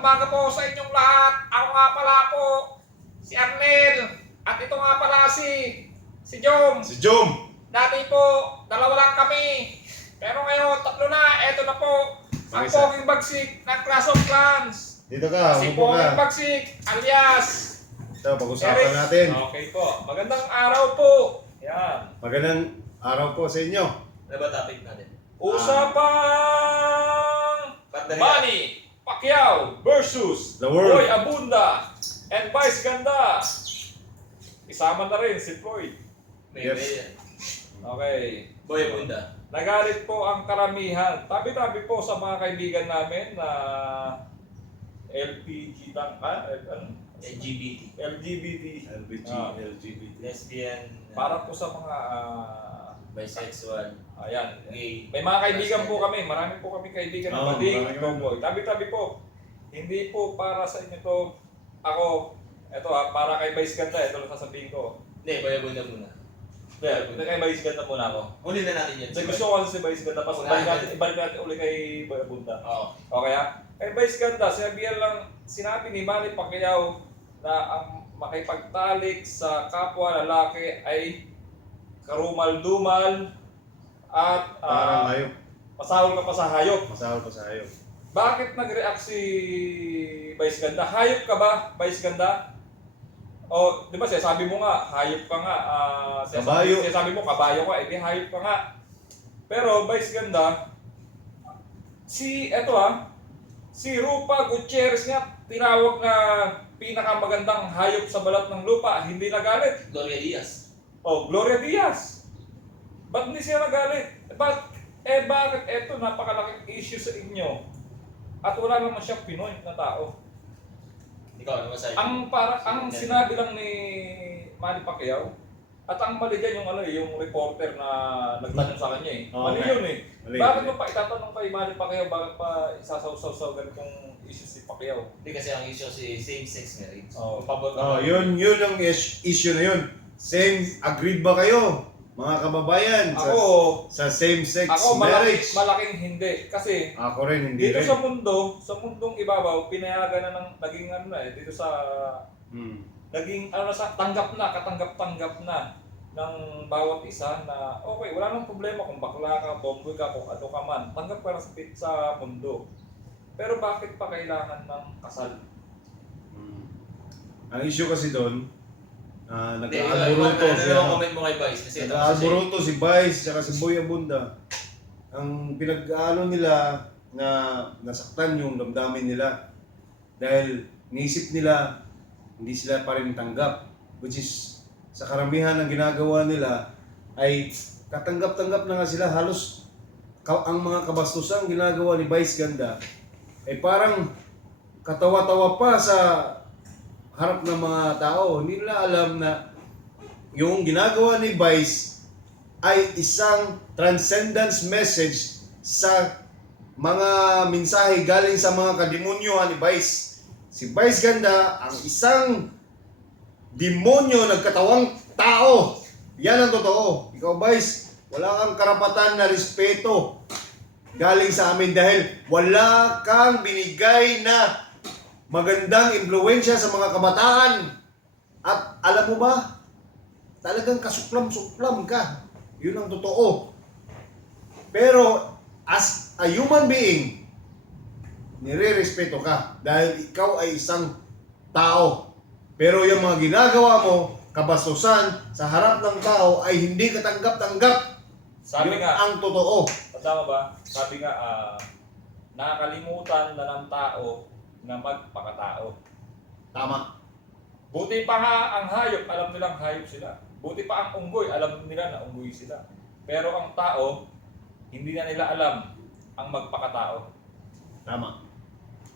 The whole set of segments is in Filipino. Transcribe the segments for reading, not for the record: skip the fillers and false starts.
umaga po sa inyong lahat. Ako nga pala po, si Arnel. At ito nga pala si Jom. Si Jom. Dati po, dalawa lang kami. Pero ngayon, tatlo na. Eto na po. Ang Mag-isa. Poging Bagsik ng Clash of Clans. Dito ka, Si upo Poging ka. Bagsik alias Ito, pag-usapan natin. Okay po. Magandang araw po. Yan. Magandang araw po sa inyo. Ano ba topic natin? Usapang Partner Manny Pacquiao versus The world. Boy Abunda and Vice Ganda. Isama na rin si Floyd. May Yes. Okay. Boy Abunda. Nagalit po ang karamihan. Tabi-tabi po sa mga kaibigan namin na LPG LGBT. LGBT. LBG, Ah. LGBT. Lesbian. Para po sa mga bisexual. ayan. Gay. May mga kaibigan po kami. Marami po kami kaibigan na Oo, bading. marami Tomboy. Tabi-tabi po. Hindi po para sa inyo to. Ako, eto para kay Vice Ganda. Ito lang sasabihin ko. Hindi, Boy Abunda muna. Hindi, kay Vice Ganda muna ako. Uli na natin yan. Kasi gusto ko kasi si Vice Ganda. Tapos ibalik natin uli kay Boy Abunda. Oo. Okay ha? Kay Vice Ganda, sinabi ni Manny Pacquiao na ang makipagtalik sa kapwa lalaki ay karumal-dumal at Parang hayop. pasahol ka pa sa hayop. Masahol pa sa hayop. Bakit nag-react si Vice Ganda? Hayop ka ba, Vice Ganda? O, di ba sabi mo nga, hayop ka nga. Kabayo. Sabi mo, kabayo ka, edi hayop ka nga. Pero, Vice Ganda, si Rupa Gutierrez nga, tinawag na pinakamagandang hayop sa balat ng lupa, hindi nagalit. Gloria Diaz. Oh, Gloria Diaz. Ba't hindi siya nagalit? Bakit eto napakalaking issue sa inyo? At wala naman siyang Pinoy na tao. Ikaw, ano masabi? Ang sinabi lang ni Manny Pacquiao, at ang mali dyan yung reporter na nagtanong sa kanya eh. Oo, Mali okay. yun eh. Mali. Bakit mo pa itatanong kay Manny Pacquiao, bakit pa isasaw-saw ganitong issue si Pacquiao? Hindi kasi ang issue si same-sex marriage. Oh. Kung pabor Oh, yun ang issue na yun. Agreed ba kayo, mga kababayan, sa same-sex Ako marriage? malaking hindi. Kasi Ako rin, hindi dito rin. sa mundong ibabaw, pinayagan na ng naging dito sa naging katanggap-tanggap na ng bawat isa na okay, wala nang problema kung bakla ka, bomboy ka, kung ano ka man. Tanggap ka na sa mundo. Pero bakit pa kailangan ng kasal? Ang issue kasi doon, Hindi, nag-aalburuto ano siya. yung comment mo kay Vice? Kasi tapos siya. Nag-aalburuto si Vice at si Boy Abunda. Ang pinag-aano nila na nasaktan yung damdamin nila dahil niisip nila hindi sila pa rin tanggap, which is sa karamihan ng ginagawa nila ay katanggap-tanggap na nga sila. Halos ang mga kabastusang ginagawa ni Vice Ganda ay parang katawa-tawa pa sa harap ng mga tao. Hindi nila alam na yung ginagawa ni Vice ay isang transcendence message sa mga mensahe galing sa mga kademonyohan ni Vice. Si Vice Ganda ang isang demonyo nagkatawang tao. Yan ang totoo. Ikaw, Vice, wala kang karapatan na respeto galing sa amin dahil wala kang binigay na magandang impluwensya sa mga kabataan. At alam mo ba, talagang kasuklam-suklam ka. Yun ang totoo. Pero as a human being, nire-respeto ka dahil ikaw ay isang tao. Pero yung mga ginagawa mo, kabastusan sa harap ng tao ay hindi katanggap-tanggap. Sabi Yun nga, ang totoo. tama ba? Sabi nga, nakakalimutan na ng tao na magpakatao. Tama. Buti pa nga ang hayop, alam nilang hayop sila. Buti pa ang unggoy, alam nila na unggoy sila. Pero ang tao, hindi na nila alam ang magpakatao. Tama.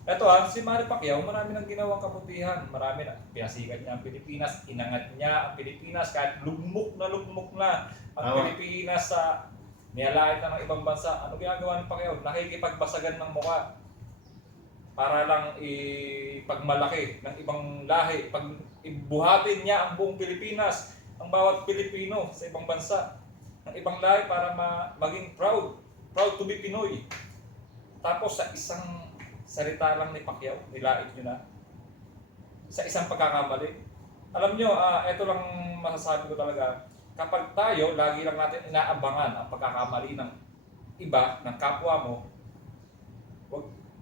Ito si Manny Pacquiao, marami nang ginawang kabutihan. Marami na. Pinasikat niya ang Pilipinas, inangat niya ang Pilipinas kahit lugmok na ang Tama. Pilipinas sa nialait na ng ibang bansa. Ano ginagawa ng Pacquiao? Nakikipagbasagan ng mukha para lang ipagmalaki ng ibang lahi. Pag ibuhatin niya ang buong Pilipinas, ang bawat Pilipino sa ibang bansa, ng ibang lahi para maging proud to be Pinoy. Tapos sa isang salita lang ni Pacquiao, nilait nyo na. Sa isang pagkakamali. Alam nyo, ito lang masasabi ko talaga. Kapag tayo, lagi lang natin inaabangan ang pagkakamali ng iba, ng kapwa mo,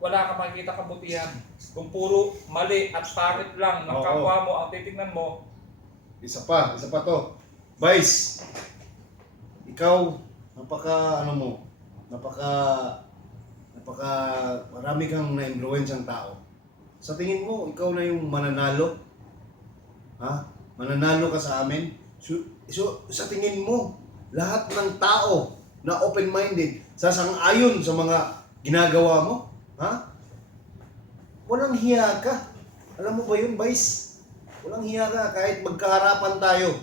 wala ka makikita kabutihan. Kung puro mali at pangit lang ng Oo. kapwa mo ang titingnan mo, Isa pa to. Vice, ikaw, napaka marami kang na-influensyang tao. Sa tingin mo, ikaw na yung mananalo? Ha? Mananalo ka sa amin? So sa tingin mo, lahat ng tao na open-minded, sasang-ayon sa mga ginagawa mo? Ha? Walang hiya ka. Alam mo ba yun, Vice? Walang hiya ka kahit magkaharapan tayo.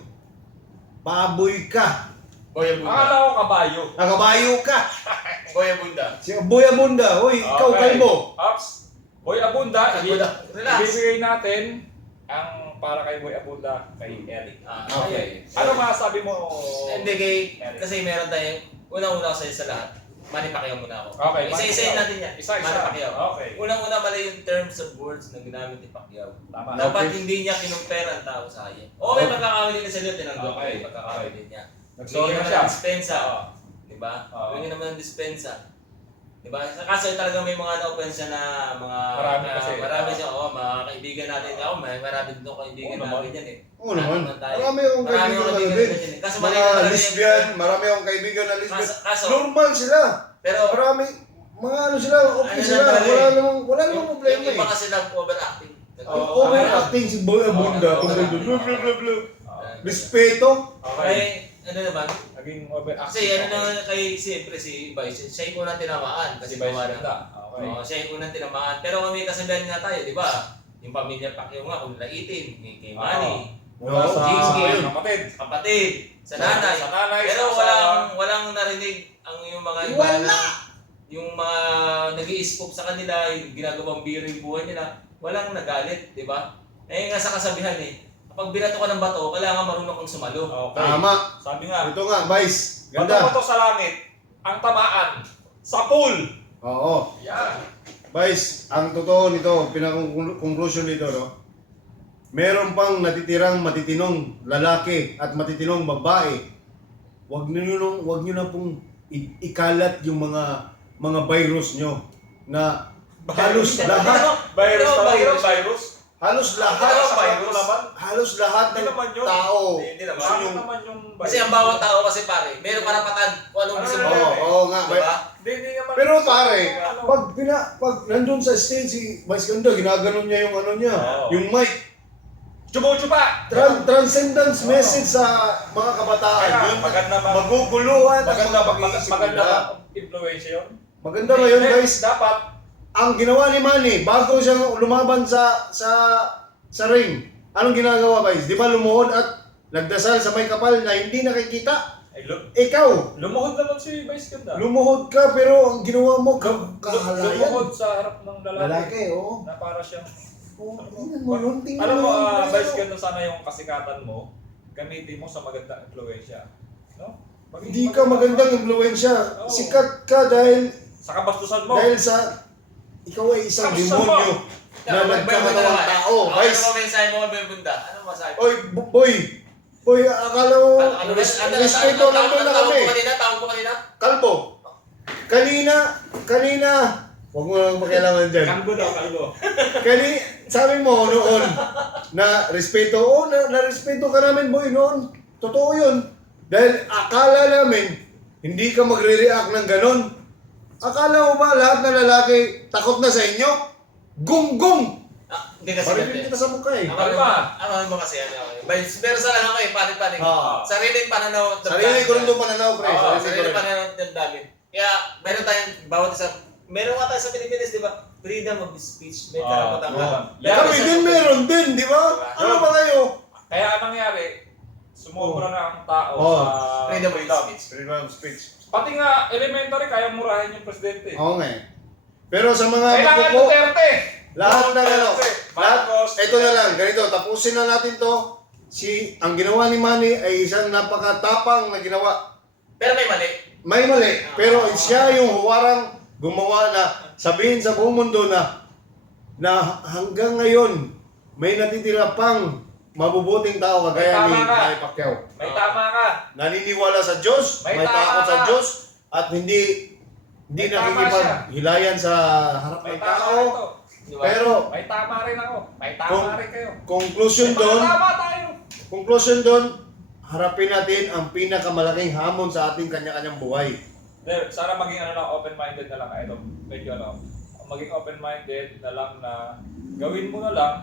Baboy ka. Boy Abunda. akala ko kabayo. Nakabayo ka. Boy Abunda. Si Boy Abunda, hoy, ikaw kalbo. Ops. Boy Abunda, Relax. ibibigay natin ang para kay Boy Abunda kay Eric. Okay. Ano masasabi mo? Hindi kasi meron tayong, unang-una sa'yo sa lahat, Manny Pacquiao muna ako. Okay, Isa-isayin natin yan. Isa-isa. Manny Pacquiao. Okay. Unang-una mali yung terms of words na ginamit ni Pacquiao. Tama. Dapat hindi niya kinumpera ang tao sa akin. Okay, pagkakamali na sa'yo, tinanggap ko Okay. yung pagkakamali niya. Nagsorry na Huwag siya. naman ng dispensa. Oo. Diba? Oo. Huwag naman ng dispensa. Diba? Kaso talaga may mga na-offense siya na mga... Marami kasi. Marami siya. Oo, mga kaibigan natin. Ako, marami din ako kaibigan Oo naman. natin yan eh. Oo naman. tayo. Marami akong Marami kaibigan akong na kaibigan din. natin eh. Kaso Mga lesbian, marami akong kaibigan na lesbian. Kaso, Normal sila. pero Marami, mga ano sila, okay Ano sila. na talaga Wala namang problema yung iba eh. kasi nag-overacting. Oo. Overacting si Boy Abunda. Oo. Tungkol doon. Blah, blah, blah, blah. Okay. Respeto. Okay. Ano naman? Naging overactive. Kasi ano na kay siyempre si Vice, siya yung unang tinamaan kasi Si Vice gawa ng Ganda. Okay. Siya yung unang tinamaan. Pero kami kasabihan nga tayo, di ba? Yung pamilya Pacquiao nga, kung laitin, kay Manny, Mula Oo, sa Jinky. kapatid. kapatid, sa nanay. Sa nanay. Pero sa- walang narinig ang yung mga iba Wala. na yung mga nag-i-scoop sa kanila, yung ginagawang biro yung buhay nila, walang nagalit, di ba? Eh nga sa kasabihan eh, kapag binato ka ng bato, kailangan marunong kang sumalo. Okay. Tama. Sabi nga, Ito nga, Vice. bato Ganda. sa langit, ang tamaan sa pool. Oo. Yan. Vice, ang totoo nito, pinaka-conclusion nito, no? Meron pang natitirang matitinong lalaki at matitinong babae. Huwag niyo na pong ikalat yung mga virus nyo na halos lahat, Virus Pero talaga, virus. virus. halos Ano lahat, ang virus naman? halos lahat Hindi ng naman yun. tao. Hindi naman. gusto Bakit yung- naman yung virus? Kasi ang bawat tao kasi pare, mayroong karapatan kung anong gusto mo. Oo, oo nga. Diba? Hindi naman. Pero pare, Ano? pag nandun sa stage si Vice Ganda, ginaganon niya yung ano niya, Oo. yung mic. Chubo-chuba! Transcendence message sa mga kabataan. Kaya, Yun, maganda ba? maguguluhan ang Maganda mga ba? pag-iisip Maganda nila. ba? Influensya yun? Maganda ngayon Hindi, guys. Dapat, Ang ginawa ni Manny, bago siyang lumaban sa ring, anong ginagawa guys? Di ba lumuhod at nagdasal sa may kapal na hindi nakikita? ay, Ikaw, lumuhod naman si Vice Ganda. lumuhod ka pero ang ginawa mo, kahalayan. Lumuhod sa harap ng lalaki. Lalaki, oo. Na para siyang... Oh, tingnan mo yun, tingnan Alam mo, mo yun, Vice guys. Ganda, sana yung kasikatan mo, gamitin mo sa magandang influensya. No? Hindi ka magandang impluensya. Oo. Sikat ka dahil Sa kabastusan mo. sa ikaw ay isang Kamusta demonyo mo? na nagkakalawang tao. Guys, Ano mensahe mo kay Bunda? Ano masahe mo? oy, boy, akala mo, Ano respeto lang doon na kami. Tawag mo kanina? Kalbo, kanina, huwag mo lang pakialaman dyan. Kalbo daw, kalbo. Sabi mo noon na respeto, na-respeto ka namin boy noon. Totoo yun. Dahil akala namin, hindi ka magre-react ng ganon. Akala mo ba lahat ng lalaki takot na sa inyo? Gung-gung! Hindi kasi Marilin ganito. kita sa mukha eh. Ano mo kasi ano? Pero sa lang ako eh, panig-panig. Oo. Sariling pananaw. Sarili ko rin itong pananaw, pre. Oo, Sarili ko sariling rin. pananaw ng dami. Kaya, meron tayong bawat isa. Meron nga tayo sa Pilipinas, di ba? Freedom of speech. May karapatan ka. Yan, Kami din meron din, di ba? Ano ba kayo? Kaya anong nangyari, sumobra na ang tao Oo. sa Freedom of speech. Freedom of speech. Pati nga, elementary, kaya murahin yung presidente. Oo nga eh. Pero sa mga Kailangan magpupo, Duterte! lahat ng ano, lahat, Marcos, ito na lang, ganito, tapusin na natin to. Ang ginawa ni Manny ay isang napakatapang na ginawa. Pero may mali. May mali, pero siya yung huwarang gumawa na sabihin sa buong mundo na na hanggang ngayon may natitira pang mabubuting tao kagaya ni May tama ka. Manny Pacquiao. May tama ka. Naniniwala sa Diyos, May may tama takot sa ka. Diyos, at hindi May tama nakikipaghilayan sa harap May ng tama tao. rin to. Di ba? Pero May tama rin ako. May tama Kung- rin kayo. conclusion May doon, tama tayo. harapin natin ang pinakamalaking hamon sa ating kanya-kanyang buhay. Sana maging open-minded na lang. Ito, medyo maging open-minded na lang na gawin mo na lang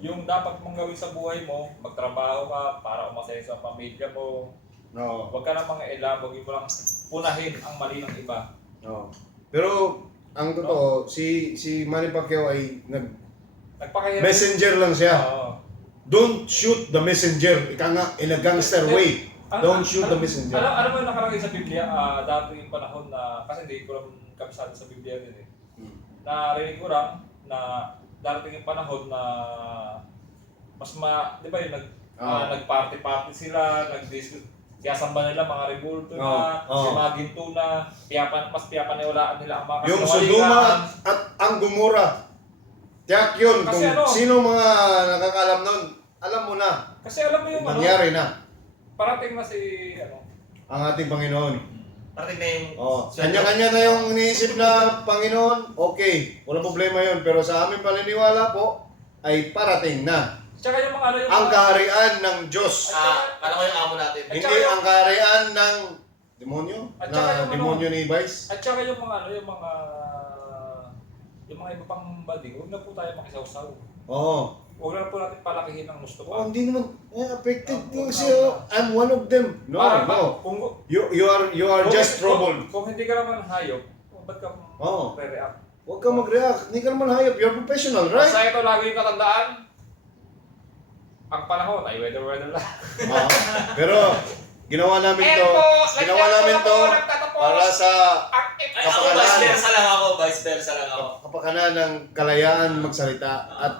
yung dapat mong gawin sa buhay mo. Magtrabaho ka para umasaya sa pamilya mo. No. Huwag ka na mga ilang, huwag mo lang punahin ang mali ng iba. No. Pero ang totoo, si Manny Pacquiao ay Nagpakahirap. messenger lang siya. Oo. Don't shoot the messenger. Ika nga, in a gangster way. Don't shoot the messenger. Alam mo yung nakalagay sa Biblia, dati yung panahon na, kasi hindi ko lang kabisado sa Biblia din eh. Narinig ko lang na darating yung panahon na di ba yung nag-party-party sila, siyasamba nila mga rebulto na, si mga ginto na, mas piyapaniwalaan nila ang mga Yung kasinungalingan. Sodoma at ang Gomora. Tiyak yun. Kasi Kung sino mga nakakalam nun, alam mo na. Kasi alam mo yung Nangyari na parating na si, ang ating Panginoon. Parating na yung... Kanya-kanya na yung iniisip na Panginoon, okay, walang problema yun. Pero sa aming paniniwala po, ay parating na tsaka yung mga ang kaharian ng Diyos. Alam ko yung amo natin. At Hindi saka yung- ang kaharian ng demonyo, At saka yung na demonyo ni Vice. At saka yung mga yung mga iba pang bading, huwag na po tayo makisawsaw. Oo. Huwag na po natin palakihin ang gusto Oh, ko. hindi naman affected No, kasi no. I'm one of them. No, no. You are just troubled. Kung hindi ka naman hayop, ba't ka Oo. re-react? Huwag kang mag-react. Hindi ka naman hayop. You're professional, right? Basta ito lagi yung katandaan, ang panahon ay weather lang. Oo. Pero ginawa namin to. Ginawa namin to para sa Ay, ako, vice versa lang ako. Vice versa lang ako. kapakanan ng kalayaan magsalita at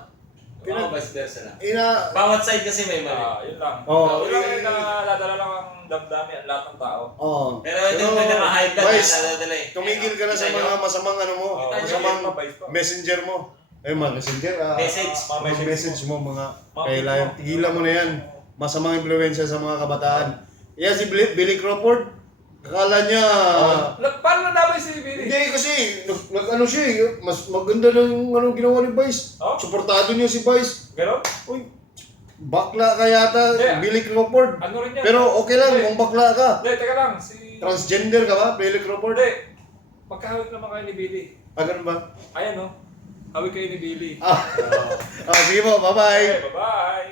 Ako, vice versa lang. ina Bawat side kasi may mali. Yun lang. Oo. Yun lang yung nadadala lang ang damdamin ang lahat ng tao. Pero ito yung naka-high blood na Vice, nadadala eh. tumigil ka na sa Kita nyo? mga masamang ano mo, Oo, masamang vice pa. messenger mo. Mga messenger, Message. mga message mo, mga Mga kailangan. people. Tigilan mo na yan. Masamang impluensya sa mga kabataan. Yan si Billy Crawford, akala niya, Paano nadamay si Billy? hindi kasi, ano siya eh, mas maganda ng ano ginawa ni Vice. Oh? Suportado niya si Vice. Ganon? Uy, bakla ka yata, Yeah. Billy Crawford. Ano rin yan? Pero okay lang Hindi. kung bakla ka. Hindi, teka lang. Transgender ka ba, Billy Crawford? Hindi. Magkahawig naman kayo ni Billy. Ganun ba? Ayan o. Hawig kayo ni Billy. Sige po, bye-bye. Okay, bye-bye.